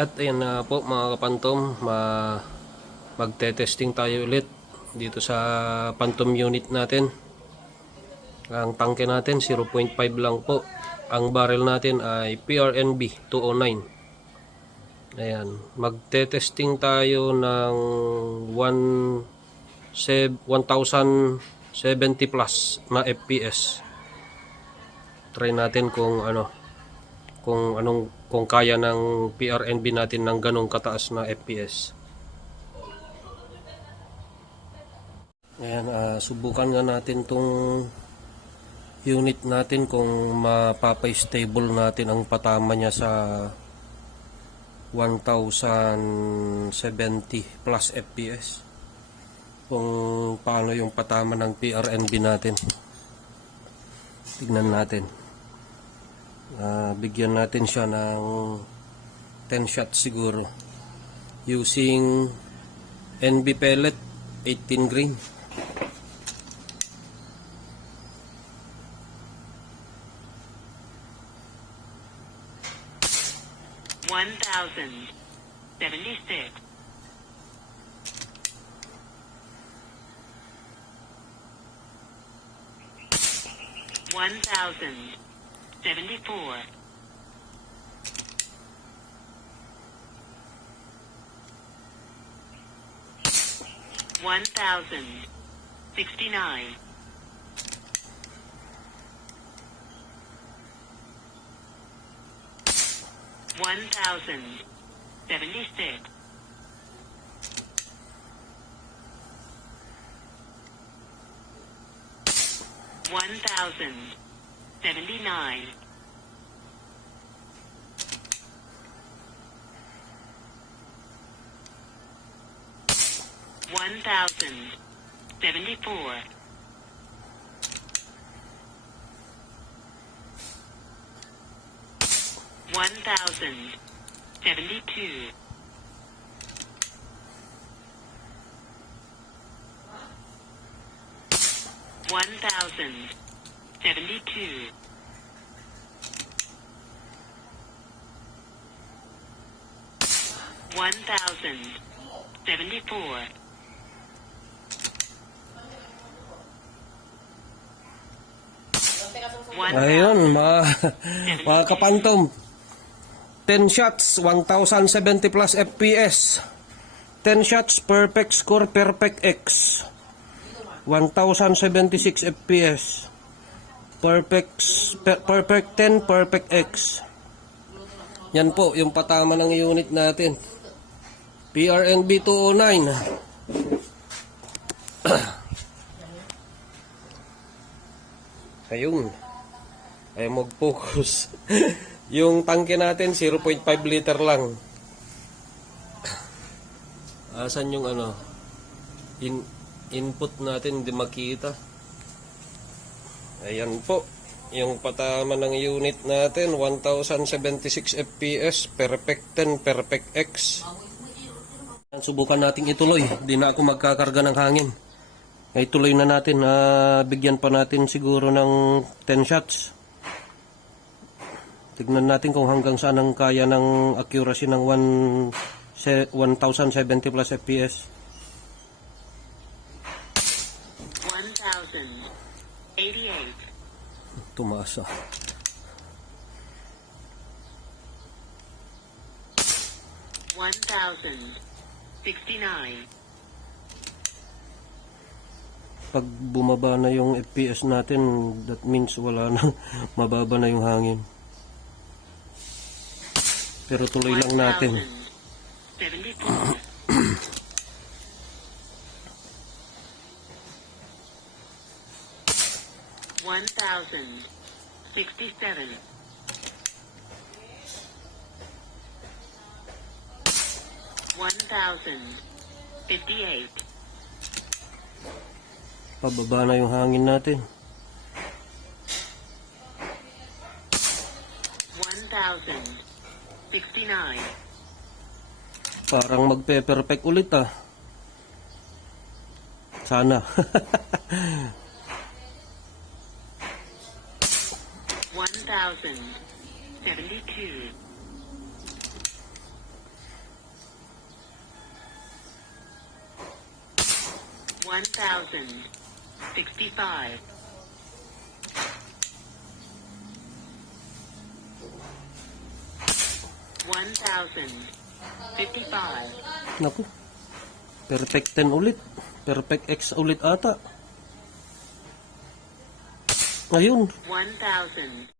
At ayan na po mga kapantom, magte-testing tayo ulit dito sa Phantom unit natin. Ang tangke natin 0.5 lang po. Ang barrel natin ay PRNB 209. Ayan, magte-testing tayo ng 1070 plus na FPS. Try natin kung kaya ng PRNB natin ng ganong kataas na FPS. Ayan, subukan nga natin tong unit natin kung mapapa-stable natin ang patama niya sa 1070 plus FPS. Kung paano yung patama ng PRNB natin. Tignan natin. Bigyan natin siya ng 10 shots siguro using NB pellet 18 grain. $1,076. $1,074. $1,069. $1,076. $1,079. $1,074. $1,072. $1,072. $1,074. Ayun, mga kapantom, 10 shots 1070 plus FPS, 10 shots perfect score, perfect X, 1076 FPS, perfect 10, perfect X. Yan po yung patama ng unit natin, PRNB 209. Ayun, ay mag-focus. Yung tangke natin 0.5 liter lang. Asan yung input natin, hindi makita. Ayan po yung patama ng unit natin, 1076 FPS, perfect 10, perfect X. Subukan nating ituloy, di na ako magkakarga ng hangin. Ituloy na natin, bigyan pa natin siguro ng 10 shots. Tignan natin kung hanggang saan ang kaya ng accuracy ng 1070 plus FPS. 1,088. Tumaas ah. $1,069. Pag bumaba na yung FPS natin, that means wala na, mababa na yung hangin. Pero tuloy lang natin. 1,074. $1,067. $1,058. Pababa na yung hangin natin. 1,069. Parang magpe-perfect ulit ah. Sana. 1,072. 1065. 1055. Naku. Perfect 10 ulit. Perfect X ulit ata. Ayun. 1000.